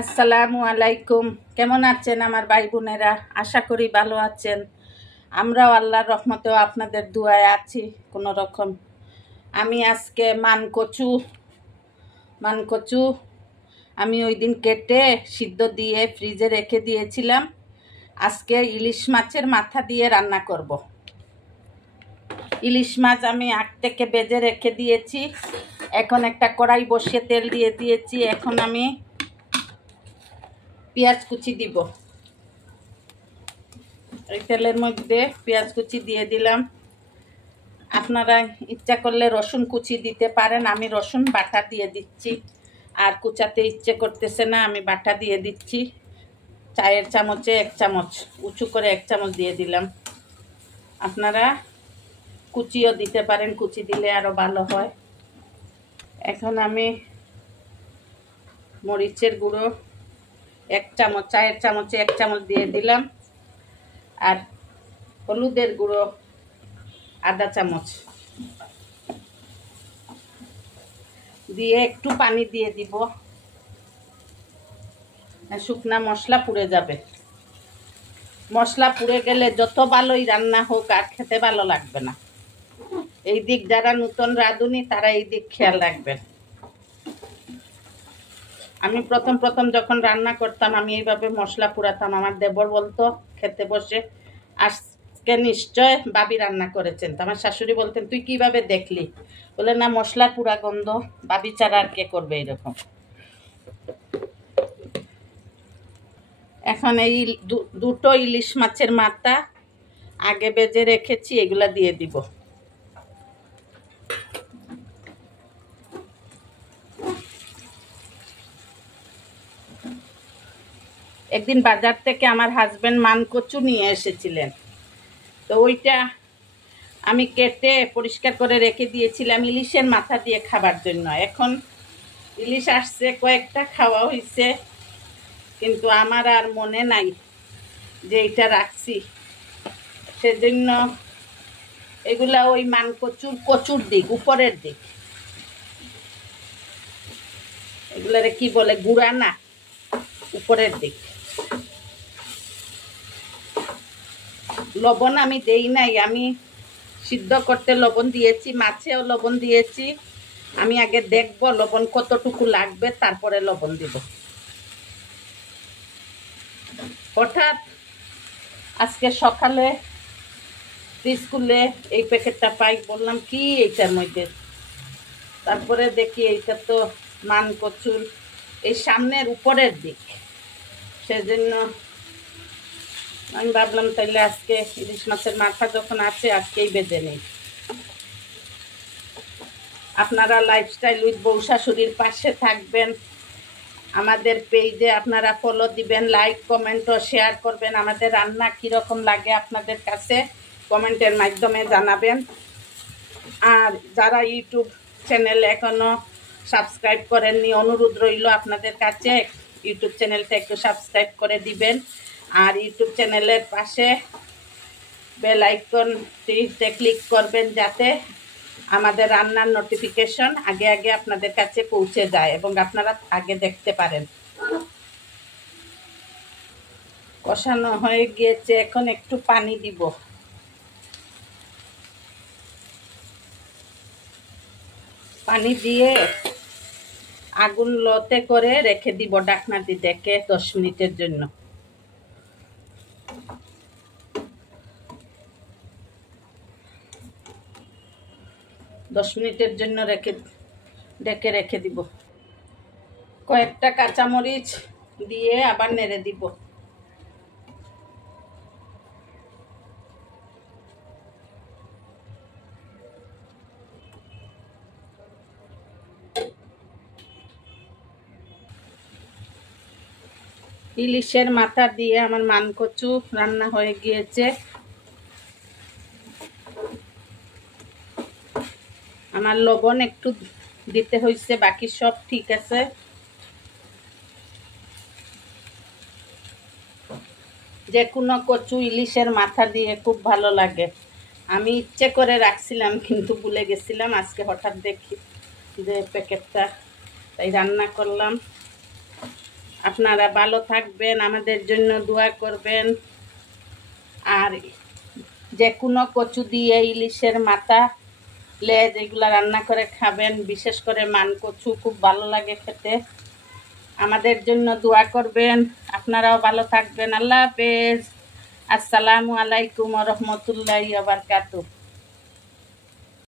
আসসালামু আলাইকুম। কেমন আছেন আমার ভাই বোনেরা? আশা করি ভালো আছেন। আমরাও আল্লাহর রহমতেও আপনাদের দুয়ায় আছি কোনো রকম। আমি আজকে মানকচু আমি ওই দিন কেটে সিদ্ধ দিয়ে ফ্রিজে রেখে দিয়েছিলাম। আজকে ইলিশ মাছের মাথা দিয়ে রান্না করব। ইলিশ মাছ আমি আগ থেকে বেজে রেখে দিয়েছি। এখন একটা কড়াই বসিয়ে তেল দিয়ে দিয়েছি। এখন আমি পেঁয়াজ কুচি দিব। এই তেলের মধ্যে পেঁয়াজ কুচি দিয়ে দিলাম। আপনারা ইচ্ছা করলে রসুন কুচি দিতে পারেন, আমি রসুন বাটা দিয়ে দিচ্ছি। আর কুচাতে ইচ্ছে করতেছে না, আমি বাটা দিয়ে দিচ্ছি। চায়ের চামচে 1 চামচ, উঁচু করে 1 চামচ দিয়ে দিলাম। আপনারা কুচিও দিতে পারেন, কুচি দিলে আরও ভালো হয়। এখন আমি মরিচের গুঁড়ো 1 চামচ, চায়ের চামচে 1 চামচ দিয়ে দিলাম। আর হলুদের গুঁড়ো আধা চামচ দিয়ে একটু পানি দিয়ে দিব। শুকনা মশলা পুড়ে যাবে। মশলা পুড়ে গেলে যত ভালোই রান্না হোক আর খেতে ভালো লাগবে না। এই দিক যারা নতুন রাঁধুনি তারা এই দিক খেয়াল রাখবেন। আমি প্রথম যখন রান্না করতাম আমি এইভাবে মশলা পুড়াতাম। আমার দেবর বলতো খেতে বসে, আজকে নিশ্চয় ভাবি রান্না করেছেন। তো আমার শাশুড়ি বলতেন, তুই কিভাবে দেখলি? বলে, না, মশলা পুরা গন্ধ, ভাবি ছাড়া আর কে করবে এরকম। এখন এই দুটো ইলিশ মাছের মাথা আগে বেজে রেখেছি, এগুলা দিয়ে দিব। একদিন বাজার থেকে আমার হাজবেন্ড মানকচু নিয়ে এসেছিলেন। তো ওইটা আমি কেটে পরিষ্কার করে রেখে দিয়েছিলাম ইলিশের মাথা দিয়ে খাবার জন্য। এখন ইলিশ আসছে, কয়েকটা খাওয়া হয়েছে, কিন্তু আমার আর মনে নাই যে এটা রাখছি। সেজন্য এগুলা ওই কচুর দিক, উপরের দিক, এগুলারে কি বলে, গুড়া না, উপরের দিক। লবণ আমি দেই নাই, আমি সিদ্ধ করতে লবণ দিয়েছি, মাছেও লবণ দিয়েছি। আমি আগে দেখব লবণ কতটুকু লাগবে, তারপরে লবণ দিব। হঠাৎ আজকে সকালে স্কুলে এই প্যাকেটটা পাই, বললাম কি এইটার মধ্যে। তারপরে দেখি এইটা তো মানকচুর এই সামনের উপরের দিক। সেজন্য আমি ভাবলাম তাইলে আজকে ইলিশ মাছের মাথা যখন আছে আজকেই বেজে নেই। আপনারা লাইফস্টাইল উইথ বউ শাশুড়ির পাশে থাকবেন। আমাদের পেজে আপনারা ফলো দিবেন, লাইক কমেন্ট ও শেয়ার করবেন। আমাদের রান্না কীরকম লাগে আপনাদের কাছে কমেন্টের মাধ্যমে জানাবেন। আর যারা ইউটিউব চ্যানেল এখনও সাবস্ক্রাইব করেননি, অনুরোধ রইল আপনাদের কাছে ইউটিউব চ্যানেলটা একটু সাবস্ক্রাইব করে দিবেন। আর ইউটিউব চ্যানেলের পাশে বেল আইকনটিতে ক্লিক করবেন, যাতে আমাদের রান্নার নোটিফিকেশন আগে আগে আপনাদের কাছে পৌঁছে যায় এবং আপনারা আগে দেখতে পারেন। কষানো হয়ে গিয়েছে, এখন একটু পানি দিব। পানি দিয়ে আগুন লোতে করে রেখে দিব ঢাকনা দিয়ে ঢেকে 10 মিনিটের জন্য। ঢেকে রেখে দিব। কয়েকটা কাঁচামরিচ দিয়ে আবার নেড়ে দিব। ইলিশের মাথা দিয়ে আমার মানকচু রান্না হয়ে গিয়েছে। আমার লবণ একটু দিতে হয়েছে, বাকি সব ঠিক আছে। যে কোনো কচু ইলিশের মাথা দিয়ে খুব ভালো লাগে। আমি ইচ্ছে করে রাখছিলাম কিন্তু ভুলে গেছিলাম। আজকে হঠাৎ দেখি যে প্যাকেটটা, তাই রান্না করলাম। আপনারা ভালো থাকবেন, আমাদের জন্য দোয়া করবেন। আর যে কোনো কচু দিয়ে ইলিশের মাথা লেজ এগুলো রান্না করে খাবেন, বিশেষ করে মান কচু খুব ভালো লাগে খেতে। আমাদের জন্য দোয়া করবেন, আপনারাও ভালো থাকবেন। আল্লাহ হাফেজ। আসসালামু আলাইকুম ওয়া রাহমাতুল্লাহি ওয়া বারাকাতুহু।